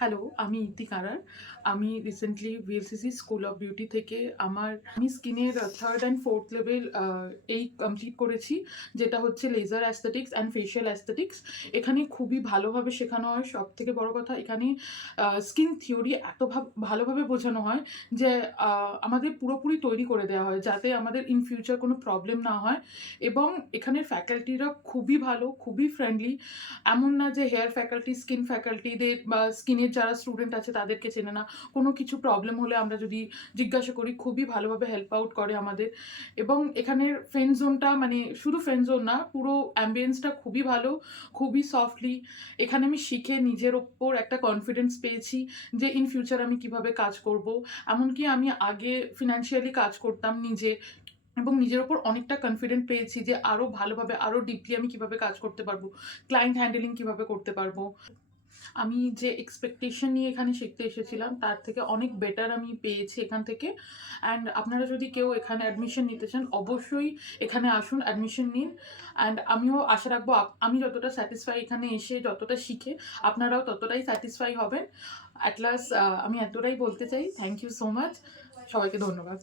Hello, আমি ইতি কারার। আমি recently VLCC school of beauty থেকে আমি স্কিনের 3rd অ্যান্ড 4th লেভেল এই কমপ্লিট করেছি, যেটা হচ্ছে laser aesthetics and facial aesthetics. এখানে খুবই ভালোভাবে শেখানো হয়। সবথেকে বড় কথা, এখানে স্কিন থিওরি এত ভালোভাবে বোঝানো হয় যে আমাদের পুরোপুরি তৈরি করে দেওয়া হয়, যাতে আমাদের ইন ফিউচার কোনো প্রবলেম না হয়। এবং এখানের ফ্যাকাল্টিরা খুবই ভালো, খুবই ফ্রেন্ডলি। এমন না যে হেয়ার ফ্যাকাল্টি, স্কিন ফ্যাকাল্টিদের বা স্কিনের যারা স্টুডেন্ট আছে তাদেরকে চেনে না। কোনো কিছু প্রবলেম হলে আমরা যদি জিজ্ঞাসা করি, খুবই ভালোভাবে হেল্প আউট করে আমাদের। এবং এখানের ফ্রেন্ড জোনটা, মানে শুধু ফ্রেন্ড জোন না, পুরো অ্যাম্বিয়েন্সটা খুবই ভালো, খুবই সফটলি। এখানে আমি শিখে নিজের ওপর একটা কনফিডেন্স পেয়েছি যে ইন ফিউচার আমি কিভাবে কাজ করব। এমনকি আমি আগে ফিনান্সিয়ালি কাজ করতাম নিজে, এবং নিজের ওপর অনেকটা কনফিডেন্ট পেয়েছি যে আরও ভালোভাবে, আরও ডিপলি আমি কিভাবে কাজ করতে পারবো, ক্লায়েন্ট হ্যান্ডেলিং কিভাবে করতে পারবো। আমি যে এক্সপেকটেশন নিয়ে এখানে শিখতে এসেছিলাম তার থেকে অনেক বেটার আমি পেয়েছি এখান থেকে। অ্যান্ড আপনারা যদি কেউ এখানে অ্যাডমিশন নিতে চান, অবশ্যই এখানে আসুন, অ্যাডমিশন নিন। অ্যান্ড আমিও আশা রাখবো আমি যতটা স্যাটিসফাই এখানে এসে, যতটা শিখে, আপনারাও ততটাই স্যাটিসফাই হবেন। অ্যাট লাস্ট আমি এতটাই বলতে চাই, থ্যাংক ইউ সো মাচ, সবাইকে ধন্যবাদ।